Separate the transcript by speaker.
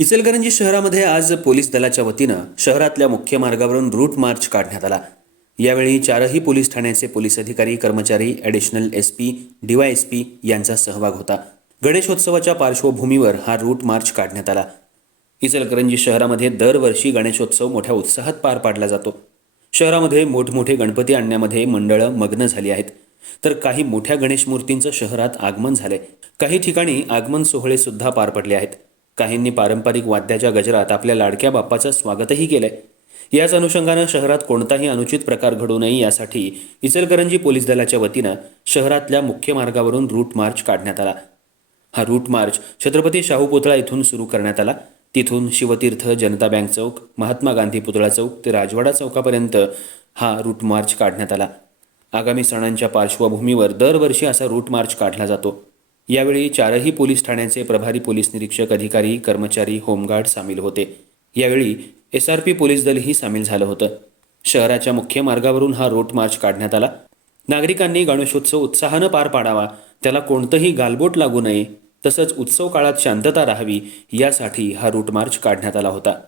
Speaker 1: इचलकरंजी शहरामध्ये आज पोलीस दलाच्या वतीनं शहरातल्या मुख्य मार्गावरून रूट मार्च काढण्यात आला. यावेळी चारही पोलीस ठाण्याचे पोलीस अधिकारी कर्मचारी additional S P DY S P यांचा सहभाग होता. गणेशोत्सवाच्या पार्श्वभूमीवर हा रूट मार्च काढण्यात आला. इचलकरंजी शहरामध्ये दरवर्षी गणेशोत्सव मोठ्या उत्साहात पार पाडला जातो. शहरामध्ये मोठमोठे गणपती आणण्यामध्ये मंडळं मग्न झाली आहेत. तर काही मोठ्या गणेश मूर्तींचं शहरात आगमन झाले काही ठिकाणी आगमन सोहळे सुद्धा पार पडले आहेत. काहींनी पारंपरिक वाद्याच्या गजरात आपल्या लाडक्या बाप्पाचं स्वागतही केलंय. याच अनुषंगानं शहरात कोणताही अनुचित प्रकार घडू नये यासाठी इचलकरंजी पोलीस दलाच्या वतीनं शहरातल्या मुख्य मार्गावरून रूट मार्च काढण्यात आला. हा रूट मार्च छत्रपती शाहू पुतळा इथून सुरू करण्यात आला. तिथून शिवतीर्थ जनता बँक चौक महात्मा गांधी पुतळा चौक ते राजवाडा चौकापर्यंत हा रूट मार्च काढण्यात आला. आगामी सणांच्या पार्श्वभूमीवर दरवर्षी असा रूट मार्च काढला जातो. यावेळी चारही पोलीस ठाण्याचे प्रभारी पोलीस निरीक्षक अधिकारी कर्मचारी होमगार्ड सामील होते. यावेळी एस आर पी पोलीस दलही सामील झालं होतं. शहराच्या मुख्य मार्गावरून हा रूट मार्च काढण्यात आला. नागरिकांनी गणेशोत्सव उत्साहानं पार पाडावा त्याला कोणतंही गालबोट लागू नये तसंच उत्सव काळात शांतता राहावी यासाठी हा रूट मार्च काढण्यात आला होता.